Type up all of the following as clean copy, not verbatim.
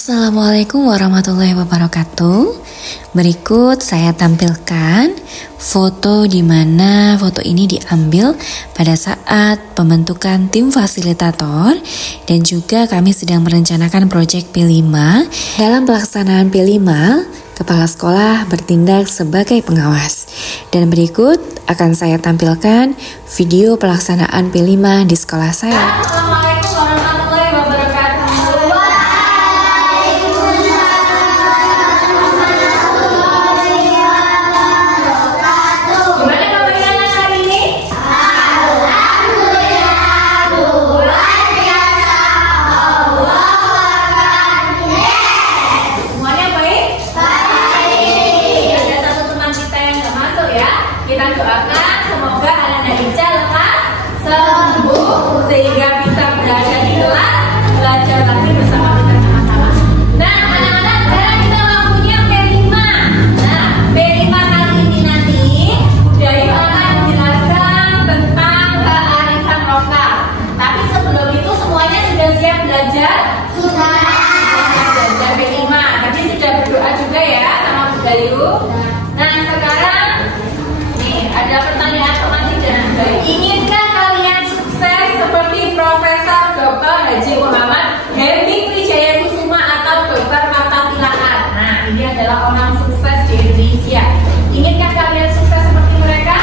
Assalamualaikum warahmatullahi wabarakatuh. Berikut saya tampilkan foto di mana foto ini diambil pada saat pembentukan tim fasilitator dan juga kami sedang merencanakan proyek P5. Dalam pelaksanaan P5, kepala sekolah bertindak sebagai pengawas. Dan berikut akan saya tampilkan video pelaksanaan P5 di sekolah saya. Assalamualaikum warahmatullahi wabarakatuh. Gimana kabarnya anak hari ini? Alhamdulillah, luar biasa. Semuanya baik? Baik. Ada satu teman kita yang nggak masuk ya. Kita doakan semoga anak Ica lekas sembuh sehingga bisa berada di kelas belajar lagi bersama kita sama-sama. Nah, anak-anak, sekarang kita waktunya P5. Nah, P5 kali ini nanti Budayu akan menjelaskan tentang kearifan lokal. Tapi sebelum itu semuanya sudah siap belajar? Sudah. Siap belajar P5. Tadi sudah berdoa juga ya sama Budayu. Nah, sekarang nih ada pertanyaan teman tidak baik. Inginkah kalian sukses seperti Profesor Dr. Haji Muhammad Hendrik Wijaya Kusuma atau Dr. Mata Tilahan? Nah, ini adalah orang sukses di Indonesia. Inginkah kalian sukses seperti mereka?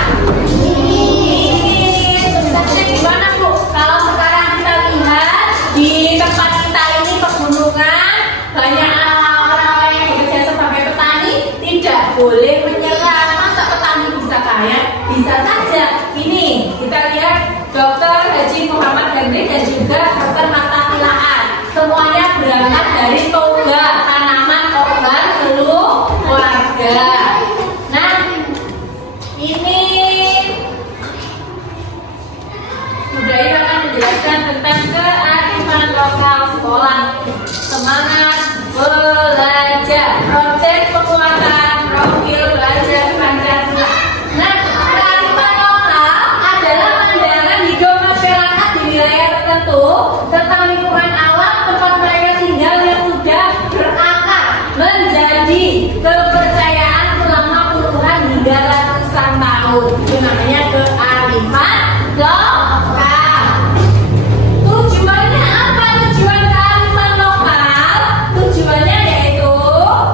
Ingin. Suksesnya gimana, Bu? Kalau sekarang kita lihat di tempat kita ini pegunungan, banyak orang-orang yang bekerja sebagai petani, tidak boleh menyerah. Masa petani bisa kaya? Bisa saja. Ini kita lihat Dr. Haji Muhammad Hendrik dan juga Dr. Mata Tilahan. Semuanya berangkat dari toga, tanaman obat keluarga. Nah, ini Budayu akan menjelaskan tentang kearifan lokal sekolah. Semangat belajar. Proyek penguatan profil belajar Pancasila. Nah, kearifan lokal adalah pandangan hidup masyarakat di wilayah tertentu tentang lingkungan alam tempat mereka tinggal yang sudah berakar menjadi kepercayaan selama puluhan hingga ratusan tahun. Itu namanya kearifan lokal. Tujuannya apa? Tujuan kearifan lokal, tujuannya yaitu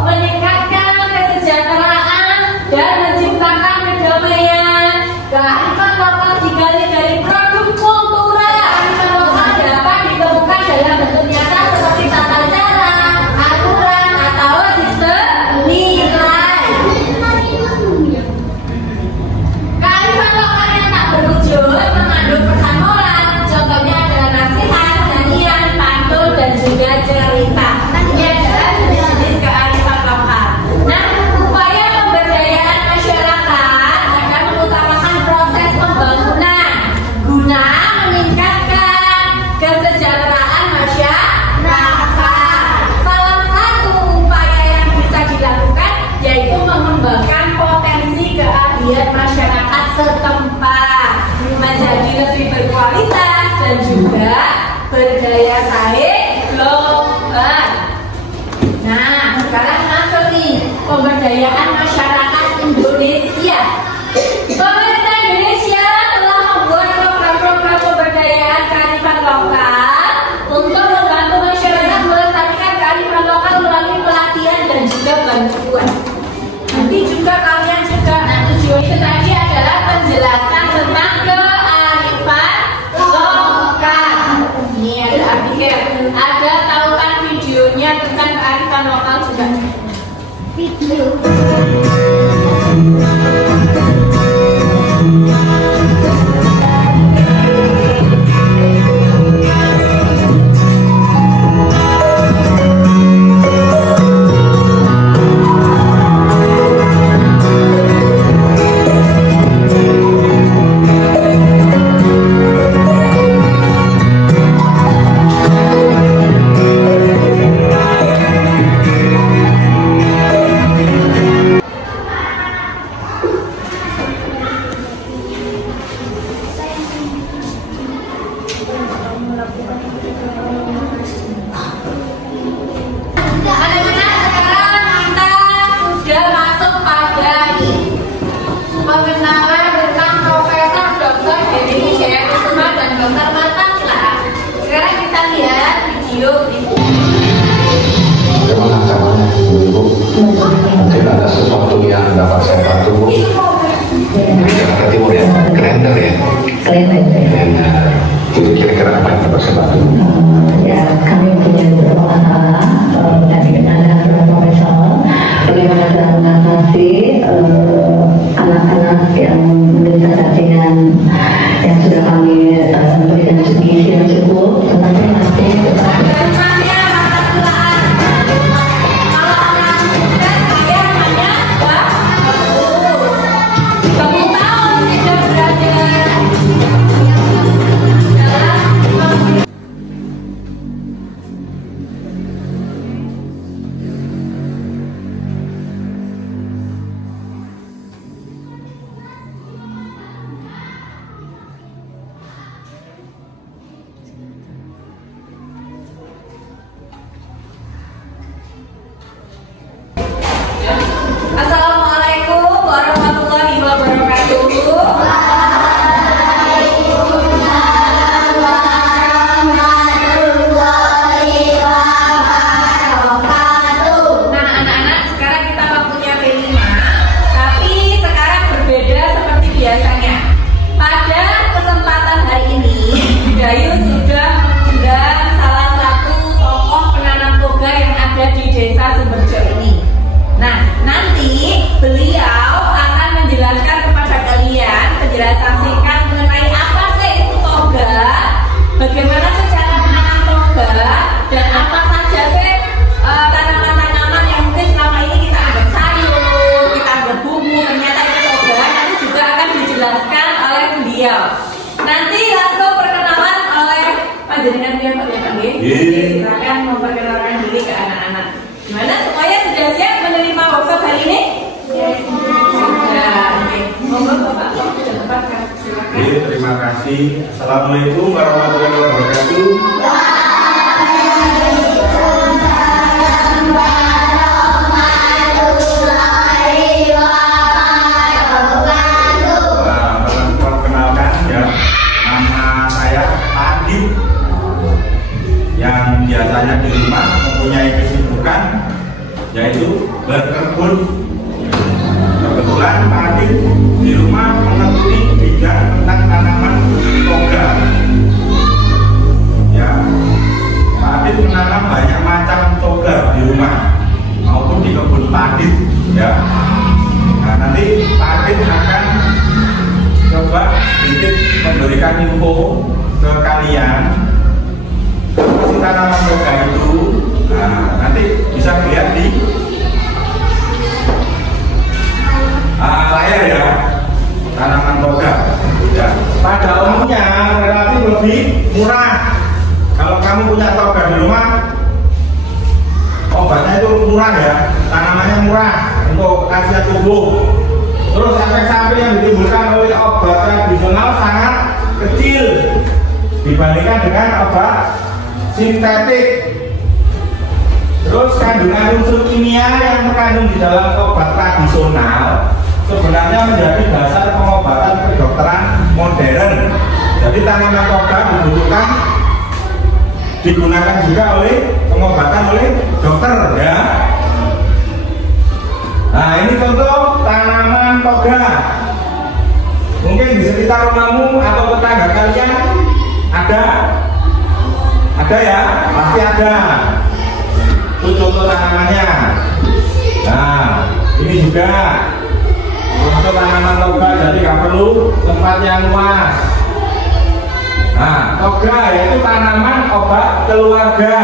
meningkatkan kesejahteraan dan menciptakan kedamaian. Kearifan lokal digali dari produk kultural. Kearifan lokal dapat ditemukan dalam bentuk nyata seperti tata cara, aturan, atau sistem nilai. Kearifan lokal yang tak berwujud mengandung pesan moral. Contohnya adalah nasihat, nyanyian, pantun, dan juga cerita. Ini adalah jenis-jenis kearifan lokal. Nah, upaya pemberdayaan masyarakat akan mengutamakan proses pembangunan guna meningkatkan kesejahteraan masyarakat. Salah satu upaya yang bisa dilakukan yaitu mengembangkan potensi keahlian masyarakat setempat menjadi lebih berkualitas dan juga berdaya saing global. Nah, sekarang masuk nih pemberdayaan masyarakat Indonesia. Pemerintah Indonesia telah membuat program-program pemberdayaan kearifan lokal untuk membantu masyarakat melestarikan kearifan lokal melalui pelatihan dan juga bantuan. Nanti juga kalian juga tujuan itu tadi adalah penjelasan tentang kearifan lokal. Ini ada Abigail, ada tahu kan videonya tentang kearifan lokal juga. Video. kalender ya. Kalender. Itu kira-kira apa yang persiapan? Ya, kami punya beberapa masalah dan ada beberapa masalah bagaimana cara mengatasi anak-anak yang menderita cacingan yang sudah kami berikan gizi yang cukup, tetapi masih Assalamualaikum warahmatullahi wabarakatuh. Nah, anak-anak, sekarang kita waktunya P5, tapi sekarang berbeda seperti biasanya. Pada kesempatan hari ini, Dayu sudah mengundang salah satu tokoh penanam toga yang ada di Desa Sumberjo ini. Nah, nanti beliau akan menjelaskan kepada kalian penjelasan singkat mengenai apa sih itu toga, bagaimana sih cara menanam toga, dan apa saja sih tanaman-tanaman yang mungkin selama ini kita anggap sayur, kita anggap bumbu, ternyata itu toga. Nanti juga akan dijelaskan oleh beliau. Nanti langsung perkenalan oleh panjenengan dia Pak Nggih. Silakan memperkenalkan diri ke anak-anak. Gimana, semuanya sudah siap menerima workshop hari ini? Sudah. Oke. Monggo Bapak, sudah tempat kan? Silakan. Terima kasih. Assalamualaikum warahmatullahi wabarakatuh. Perkenalkan ya, nama saya Adit, yang biasanya di rumah mempunyai kesibukan yaitu berkebun. Kebetulan Pak Adit di rumah mengetahui bidang tentang tanaman toga. Ya, Pak Adit menanam banyak macam toga di rumah maupun di kebun Pak Adit. Ya, nah nanti Pak Adit akan coba sedikit memberikan info ke kalian si tanaman toga itu. Nah, nanti bisa dilihat di layar ya, tanaman toga. Ya, pada umumnya relatif lebih murah. Kalau kamu punya toga di rumah, obatnya itu murah ya, tanamannya murah untuk khasiat tubuh. Terus efek samping yang ditimbulkan oleh obat tradisional sangat kecil dibandingkan dengan obat sintetik. Terus kandungan unsur kimia yang terkandung di dalam obat tradisional sebenarnya menjadi dasar pengobatan kedokteran modern. Jadi tanaman toga dibutuhkan digunakan juga oleh pengobatan oleh dokter ya. Nah, ini contoh tanaman toga. Mungkin di sekitar rumahmu atau tetangga kalian ada ya, pasti ada. Itu contoh tanamannya. Nah, ini juga contoh tanaman toga, jadi nggak perlu tempat yang luas. Nah, toga yaitu tanaman obat keluarga.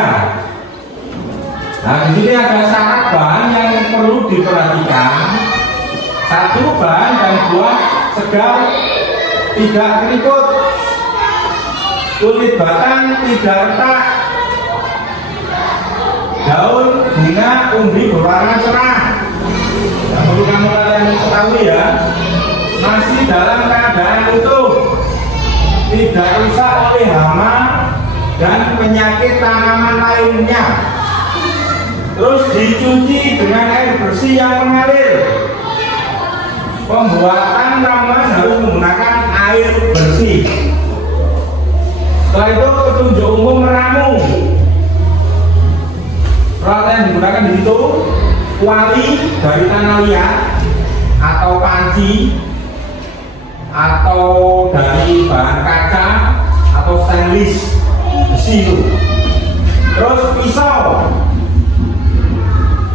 Nah, di sini ada syarat bahan yang perlu diperhatikan. 1, bahan dan buah segar, tidak keriput, kulit batang tidak retak, daun bunga umbi berwarna cerah. Yang perlu kalian ketahui ya, masih dalam keadaan utuh, tidak rusak oleh hama dan penyakit tanaman lainnya. Terus dicuci dengan air bersih yang mengalir. Pembuatan ramuan harus menggunakan air bersih. Setelah itu petunjuk umum meramu. Peralatan yang digunakan di situ kuali dari tanah liat atau panci atau dari bahan kaca atau stainless besi itu. Terus pisau,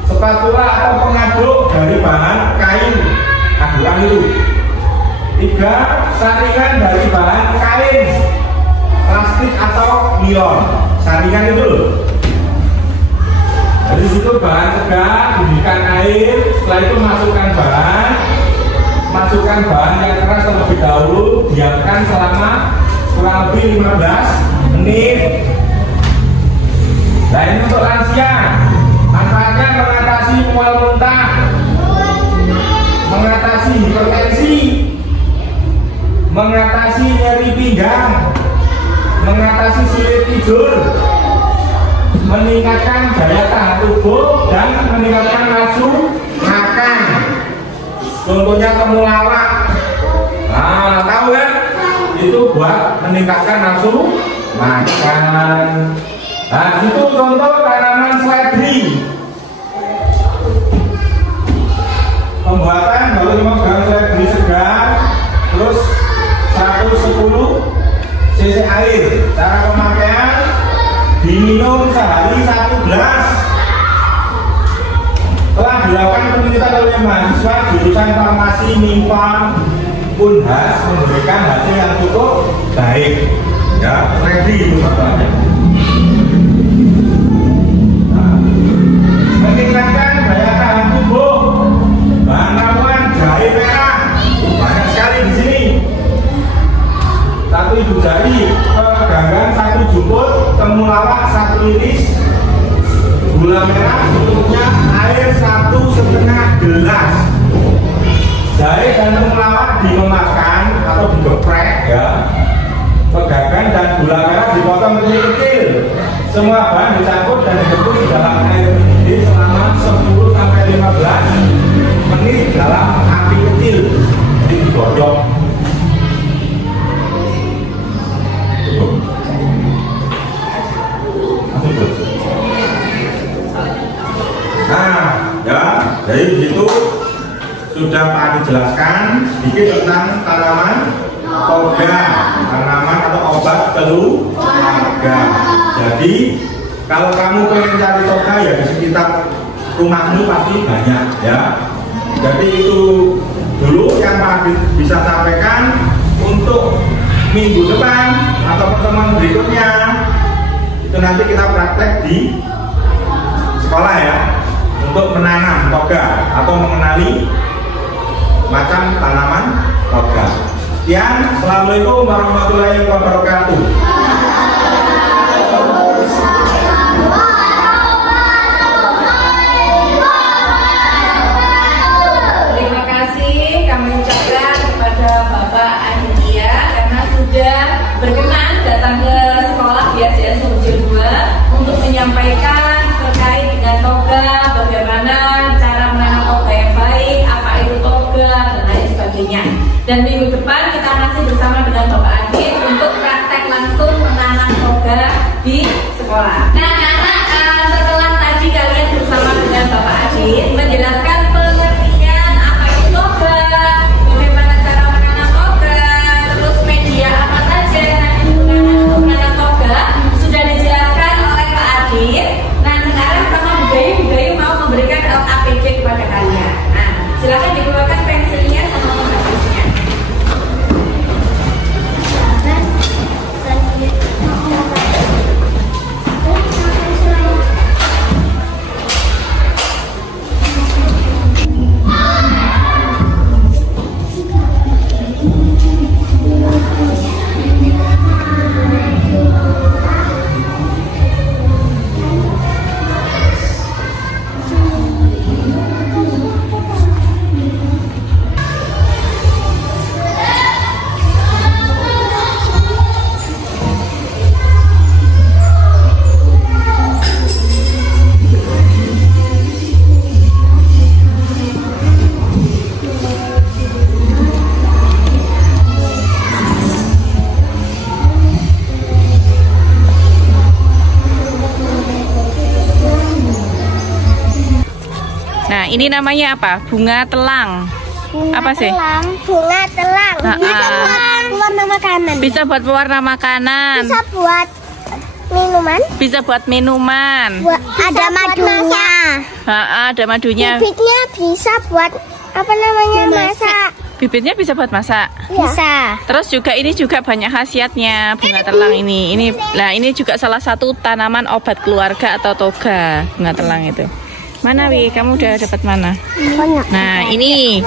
spatula atau pengaduk dari bahan kain adukan itu. 3. Saringan dari bahan kain, plastik atau nilon. Saringan itu loh. Dari situ bahan segar, didihkan air, setelah itu masukkan bahan yang keras terlebih dahulu, diamkan selama kurang lebih 15 menit. Nah, ini untuk lansia, manfaatnya mengatasi mual muntah, mengatasi hipertensi, mengatasi nyeri pinggang, mengatasi sulit tidur, meningkatkan daya tahan tubuh, dan meningkatkan nafsu makan. Contohnya temulawak. Nah, tahu kan? Itu buat meningkatkan nafsu makan. Nah, itu contoh tanaman seledri. Pembuatan baru 5 gram seledri segar, terus 110 cc air. Cara pemakaian: diminum sehari 1 gelas. Telah dilakukan penelitian oleh mahasiswa jurusan farmasi MIPA Unhas memberikan hasil yang cukup baik. Ya, ready itu masalahnya. Nah, meningkatkan daya tahan tubuh. Bahan ramuan jahe merah banyak sekali di sini. 1 ibu jari, ganggang 1 jumput, temulawak 1 iris, gula merah secukupnya, air 1,5 gelas. Jahe dan temulawak dimemaskan atau digeprek ya. Pegagan dan gula merah dipotong kecil-kecil. Semua bahan dicampur dan direbus di dalam air mendidih selama 10-15 menit dalam api kecil. Ini digodok. Nah, ya, jadi begitu sudah Pak Adi jelaskan sedikit tentang tanaman toga, tanaman atau obat keluarga. Jadi kalau kamu pengen cari toga ya di sekitar rumahmu pasti banyak ya. Jadi itu dulu yang Pak Adi bisa sampaikan. Untuk minggu depan atau pertemuan berikutnya itu nanti kita praktek di sekolah ya, untuk menanam toga atau mengenali macam tanaman toga. Sekian, assalamualaikum warahmatullahi wabarakatuh. Terima kasih kami ucapkan kepada Bapak Aditya karena sudah berkenan datang ke sekolah BSDN Sukoharjo 2 untuk menyampaikan terkait dengan toga, bagaimana cara menanam toga yang baik, apa itu toga, dan lain sebagainya. Dan minggu depan kita masih bersama dengan Bapak Adit untuk praktek langsung menanam toga di sekolah. Nah, anak-anak, setelah tadi kalian bersama dengan Bapak Adit menjelaskan pengertian apa itu toga, bagaimana cara menanam toga, terus media apa saja yang digunakan untuk menanam toga, sudah dijelaskan oleh Pak Adit. Nah, sekarang sama Bu Gayu mau memberikan LKPD kepada kalian. Nah, silakan dikeluarkan pensilnya sama penghabisnya. Nah, ini namanya apa? Bunga telang. Apa sih? Bunga telang. Bisa buat pewarna makanan. Bisa buat pewarna makanan. Bisa buat minuman. Bisa buat minuman. Ada madunya. Ada madunya. Bibitnya bisa buat apa namanya masak. Bibitnya bisa buat masak. Bisa. Terus juga ini juga banyak khasiatnya bunga telang ini. Ini juga salah satu tanaman obat keluarga atau toga bunga telang itu. Mana Wi? Kamu udah dapat mana? Nah ini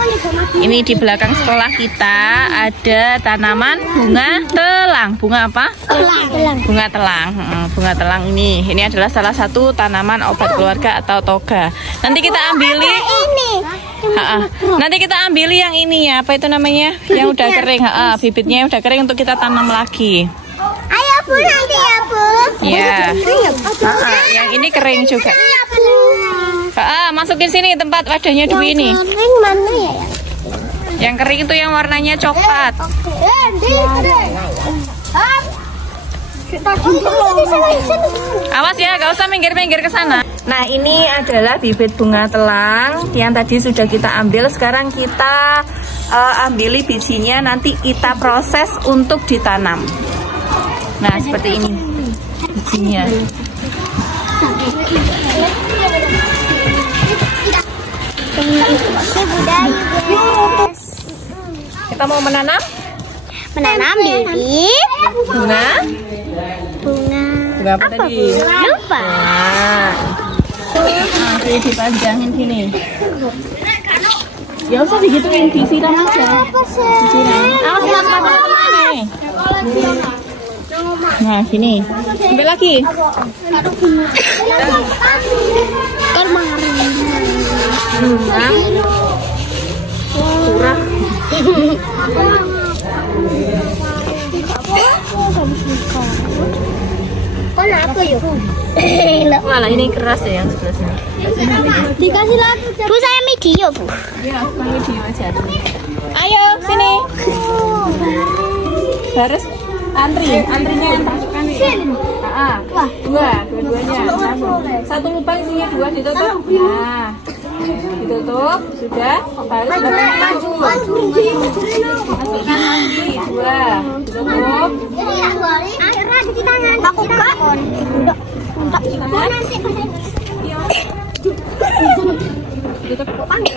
di belakang sekolah kita ada tanaman bunga telang. Bunga apa? Telang. Bunga telang. Bunga telang ini adalah salah satu tanaman obat keluarga atau toga. Nanti kita ambil ini. Nanti kita ambil yang ini ya. Apa itu namanya? Yang udah kering. Bibitnya udah kering untuk kita tanam lagi. Ayo Bu, nanti ya Bu. Iya. Yang ini kering juga. Masukin sini tempat wadahnya Dwi ini. Kering mana ya? Yang kering itu yang warnanya coklat. Awas ya, gak usah minggir-minggir ke sana. Nah, ini adalah bibit bunga telang yang tadi sudah kita ambil. Sekarang kita ambili bijinya, nanti kita proses untuk ditanam. Nah, seperti ini bijinya. Kita mau menanam bibit bunga apa tadi? lupa. Ini dipanjangin gini. Ya usah digituin, disiram aja. Awas nih. Nah, gini. Ambil lagi. Kurang. Kenapa yuk? Malah ini keras ya yang sebelah sini. Dikasih lagi. Bu, saya medium Bu. Ya, medium aja. Ayo sini. Harus antrinya yang masukkan nih. Dua-duanya. Satu lubang isinya 2 ditutup. Nah, ditutup sudah. Harus masukkan lagi 2 ditutup. Cuci tangan. Aku bakon.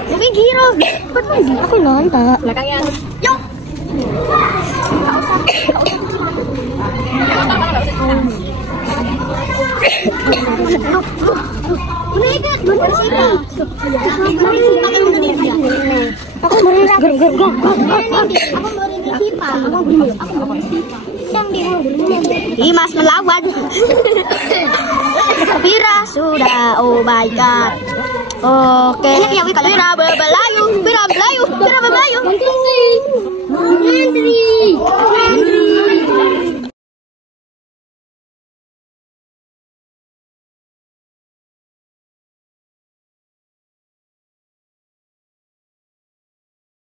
Tapi giro. Aku nonton. Belakangnya. Yuk. Dimas melawan. Pira sudah, oh my god. Oke. Pira berbelayu.